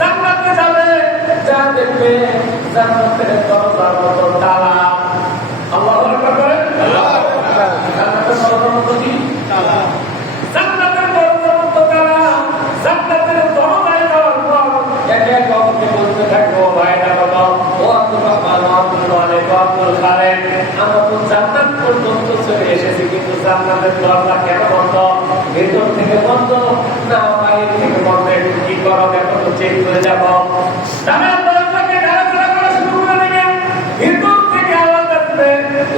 জান্নাতে যাবে, যা দেখবে জান্নাতের দরজার মতো তালা। আল্লাহু আকবার বলেন। জান্নাতের দরজার মতো কি তালা? জান্নাতের দরজার মতো তালা। জান্নাতের দরজায় যাওয়ার পর একে একে অপরকে বলতে থাকবো, ভাইরা বাবা, ও আব্দুল রহমান, ও আব্দুল মালিক, ও আব্দুল খালেক, আমরা তো জান্নাত পর্যন্ত চলে এসেছি, কিন্তু জান্নাতের দরজা কেন বন্ধ? ভেতর থেকে বন্ধ না বাইরে থেকে বন্ধ? একটু কি করো, এখন তো চেক করে যাবো। তারা দরজাকে নাড়াচাড়া করা শুরু করে দেবে, ভেতর থেকে আওয়াজ আসবে,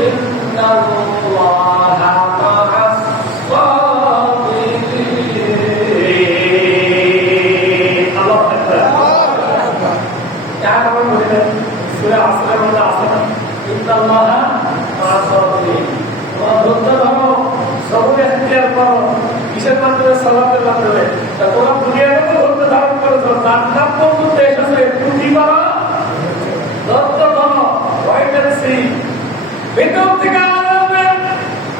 ইন্নাল্লাহা মা'আস সাবিরিন। আল্লাহু আকবার। তার মানে বলে সূরা আসরের মধ্যে আছে না, ইন্নাল্লাহা মা'আস সাবিরিন। তোমরা ধৈর্য ধরো, সবর ইখতিয়ার করো। কিসের মাধ্যমে? সালাতের মাধ্যমে। তা তোমরা দুনিয়ার মধ্যে ধৈর্য ধারণ করেছো, জান্নাত পর্যন্ত এসেছো, একটু কি করো? ধৈর্য ধরো, ওয়েট এন্ড সি। ভেতর থেকে আওয়াজ আসবে,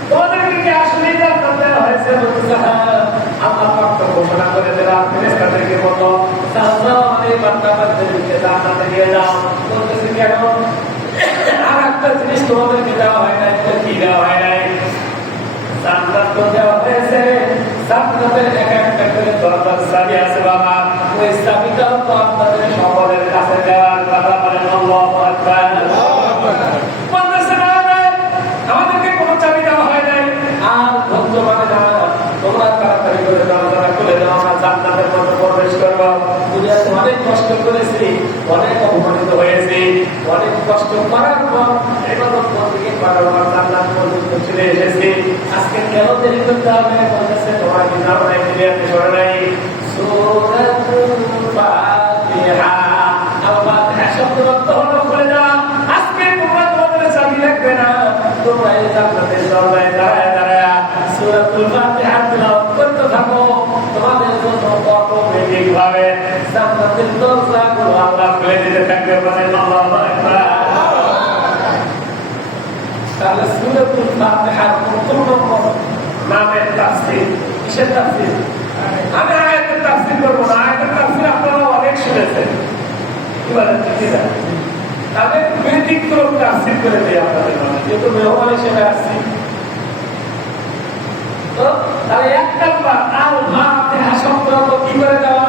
তোমাদেরকে কি আসলে জান্নাত দেওয়া হয়েছে? বলছে হ্যাঁ। আল্লাহ পাক তো ঘোষণা করে দিলেন, ফেরেশতাদেরকে বলো, যাও এই বান্দাদেরকে জান্নাতে নিয়ে যাও। বলতেছে কেন? আর একটা জিনিস তোমাদেরকে দেওয়া হয় নাই। কি দেওয়া হয় নাই? জান্নাত তো দেওয়া হয়েছে, জান্নাতের এক একটা করে দরজার চাবি আছে বাবা। ওই চাবিটাও তো আপনাদের সকলের কাছে দেওয়ার কথা বলেন। আল্লাহু আকবার। বলতেছে না, আমাদেরকে কোনো চাবি দেওয়া হয় নাই। আর ধৈর্য মানে না, তোমরা তাড়াতাড়ি করে দরজাটা খুলে দাও, আমরা জান্নাতের মধ্যে প্রবেশ করবো। দুনিয়াতে অনেক কষ্ট করেছি, অনেক অপমানিত হয়েছি, অনেক কষ্ট করার পর ইবাদত বন্দেগি করার পর জান্নাত পর্যন্ত চলে এসেছি। আজকে কেন দেরি করতে হবে? বলতেছে তোমরা কি জানো না ক্লিয়ারলি করে নাই? সূরাতুল ফাতিহা। আল ফাতিহা শব্দের অর্থ হলো খুলে দেওয়া। আজকে তোমরা তোমাদের চাবি লাগবে না, তোমরা এই জান্নাতের দরজায় দাঁড়ায় দাঁড়ায় সূরাতুল ফাতিহা তিলাওয়াত করতে থাকো। তোমাদের জন্য অটোমেটিক ভাবে জান্নাতের দরজাগুলো আল্লাহ খুলে দিতে থাকবে। বলেন আল্লাহু আকবার। তাহলে সূরাতুল ফাতিহার প্রথম নম্বর নামের তাফসীর। কিসের তাফসীর? আমি আয়াতের তাফসীর করব না, আয়াতের তাফসীর আপনারা অনেক শুনেছেন। কি বলেন? ঠিক না? তাহলে ব্যতিক্রম তাফসীর করে দিই আপনাদের জন্য, যেহেতু মেহমান হিসেবে আসছি। তো তাহলে এক নাম্বার আল ফাতিহা শব্দ কি করে দেওয়া?